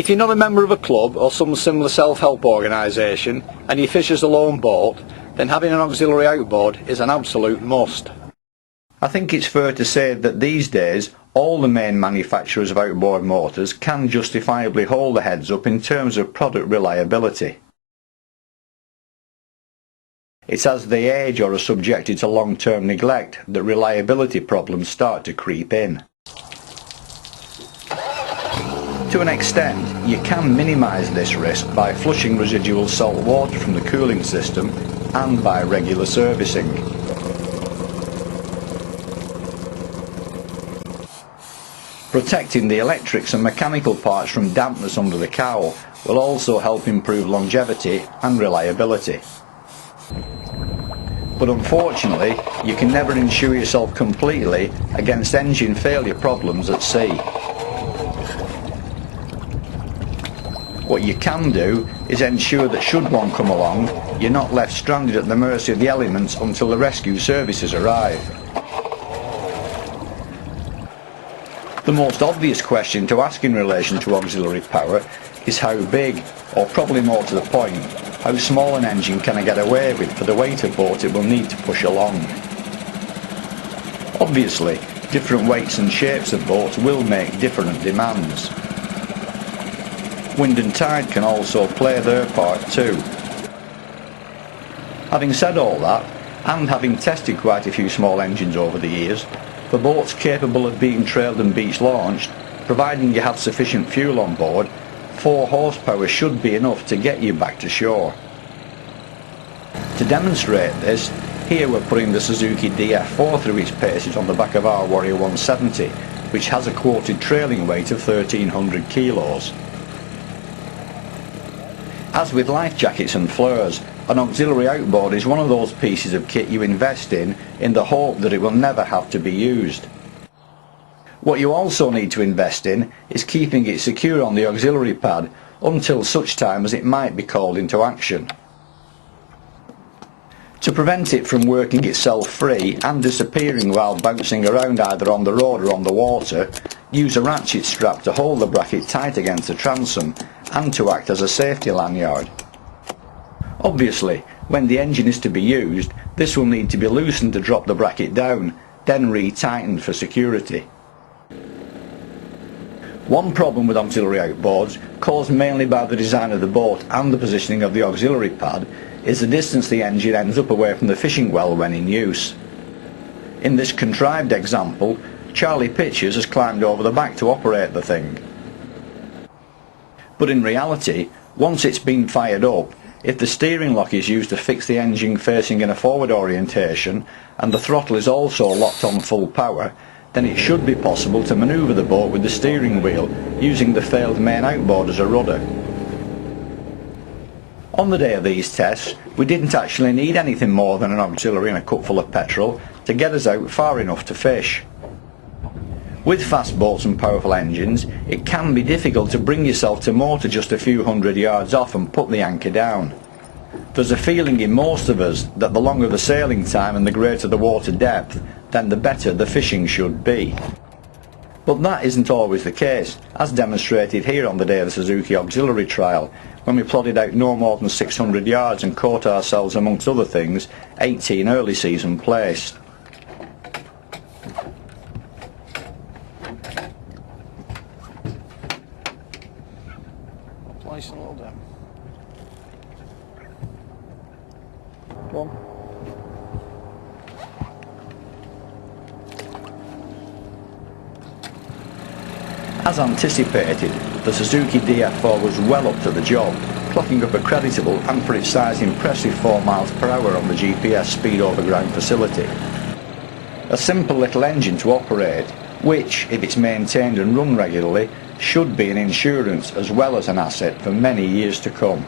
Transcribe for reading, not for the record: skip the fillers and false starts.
If you're not a member of a club or some similar self-help organisation and you fish as a lone boat, then having an auxiliary outboard is an absolute must. I think it's fair to say that these days all the main manufacturers of outboard motors can justifiably hold their heads up in terms of product reliability. It's as they age or are subjected to long-term neglect that reliability problems start to creep in. To an extent, you can minimise this risk by flushing residual salt water from the cooling system and by regular servicing. Protecting the electrics and mechanical parts from dampness under the cowl will also help improve longevity and reliability. But unfortunately, you can never insure yourself completely against engine failure problems at sea. What you can do is ensure that should one come along, you're not left stranded at the mercy of the elements until the rescue services arrive. The most obvious question to ask in relation to auxiliary power is how big, or probably more to the point, how small an engine can I get away with for the weight of boat it will need to push along. Obviously, different weights and shapes of boats will make different demands. Wind and tide can also play their part too. Having said all that, and having tested quite a few small engines over the years, for boats capable of being trailed and beach launched, providing you have sufficient fuel on board, 4 horsepower should be enough to get you back to shore. To demonstrate this, here we're putting the Suzuki Df4 through its paces on the back of our Warrior 170, which has a quoted trailing weight of 1300 kilos. As with life jackets and flares, an auxiliary outboard is one of those pieces of kit you invest in the hope that it will never have to be used. What you also need to invest in is keeping it secure on the auxiliary pad until such time as it might be called into action. To prevent it from working itself free and disappearing while bouncing around either on the road or on the water, use a ratchet strap to hold the bracket tight against the transom and to act as a safety lanyard. Obviously, when the engine is to be used, this will need to be loosened to drop the bracket down, then re-tightened for security. One problem with auxiliary outboards, caused mainly by the design of the boat and the positioning of the auxiliary pad, is the distance the engine ends up away from the fishing well when in use. In this contrived example, Charlie Pitchers has climbed over the back to operate the thing. But in reality, once it's been fired up, if the steering lock is used to fix the engine facing in a forward orientation and the throttle is also locked on full power, then it should be possible to manoeuvre the boat with the steering wheel using the failed main outboard as a rudder. On the day of these tests, we didn't actually need anything more than an auxiliary and a cupful of petrol to get us out far enough to fish. With fast boats and powerful engines, it can be difficult to bring yourself to moor to just a few hundred yards off and put the anchor down. There's a feeling in most of us that the longer the sailing time and the greater the water depth, then the better the fishing should be. But that isn't always the case, as demonstrated here on the day of the Suzuki Auxiliary trial, when we plodded out no more than 600 yards and caught ourselves, amongst other things, 18 early season placed. Nice and well done. One. As anticipated, the Suzuki Df4 was well up to the job, clocking up a creditable and for its size impressive 4 miles per hour on the GPS speed over ground facility. A simple little engine to operate, which, if it's maintained and run regularly, should be an insurance as well as an asset for many years to come.